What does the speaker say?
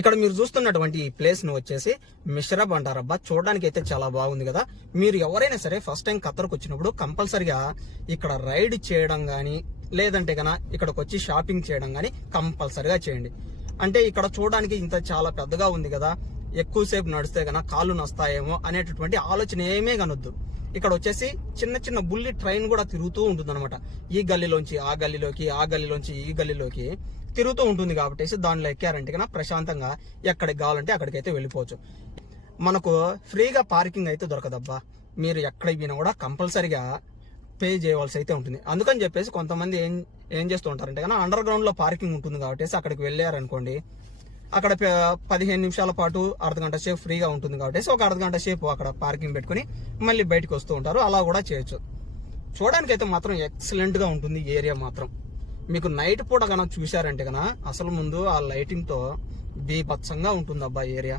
ఇక్కడ మీరు చూస్తున్నటువంటి ఈ ప్లేస్ను వచ్చేసి మిశ్రబ్ అంటారబ్బా చూడడానికి అయితే చాలా బాగుంది కదా. మీరు ఎవరైనా సరే ఫస్ట్ టైం ఖత్తర్కి వచ్చినప్పుడు కంపల్సరిగా ఇక్కడ రైడ్ చేయడం కానీ లేదంటే గన ఇక్కడికి వచ్చి షాపింగ్ చేయడం కానీ కంపల్సరిగా చేయండి. అంటే ఇక్కడ చూడడానికి ఇంత చాలా పెద్దగా ఉంది కదా. ఎక్కువసేపు నడిస్తే గన కాళ్ళు నస్తాయేమో అనేటటువంటి ఆలోచన ఏమీ కనొద్దు. ఇక్కడ వచ్చేసి చిన్న చిన్న బుల్లి ట్రైన్ కూడా తిరుగుతూ ఉంటుంది ఈ గల్లీలోంచి ఆ గల్లీలోకి ఆ గల్లీలోంచి ఈ గల్లీలోకి తిరుగుతూ ఉంటుంది కాబట్టి దానిలో ఎక్కారంటే కన్నా ప్రశాంతంగా ఎక్కడికి కావాలంటే అక్కడికైతే వెళ్ళిపోవచ్చు. మనకు ఫ్రీగా పార్కింగ్ అయితే దొరకదబ్బా. మీరు ఎక్కడికి పోయినా కూడా కంపల్సరిగా పే చేయవలసి అయితే ఉంటుంది. అందుకని చెప్పేసి కొంతమంది ఏం ఏం చేస్తూ ఉంటారంటే కానీ అండర్ గ్రౌండ్లో పార్కింగ్ ఉంటుంది కాబట్టి అక్కడికి వెళ్ళారనుకోండి అక్కడ పదిహేను నిమిషాల పాటు అర్ధగంట సేపు ఫ్రీగా ఉంటుంది కాబట్టి ఒక అర్ధగంట సేపు అక్కడ పార్కింగ్ పెట్టుకుని మళ్ళీ బయటకు వస్తూ ఉంటారు. అలా కూడా చేయొచ్చు. చూడడానికి అయితే మాత్రం ఎక్సలెంట్గా ఉంటుంది ఈ ఏరియా మాత్రం. మీకు నైట్ పూట కనుక చూశారంటే కనుక అసలు ముందు ఆ లైటింగ్తో బీభత్సంగా ఉంటుంది అబ్బా ఏరియా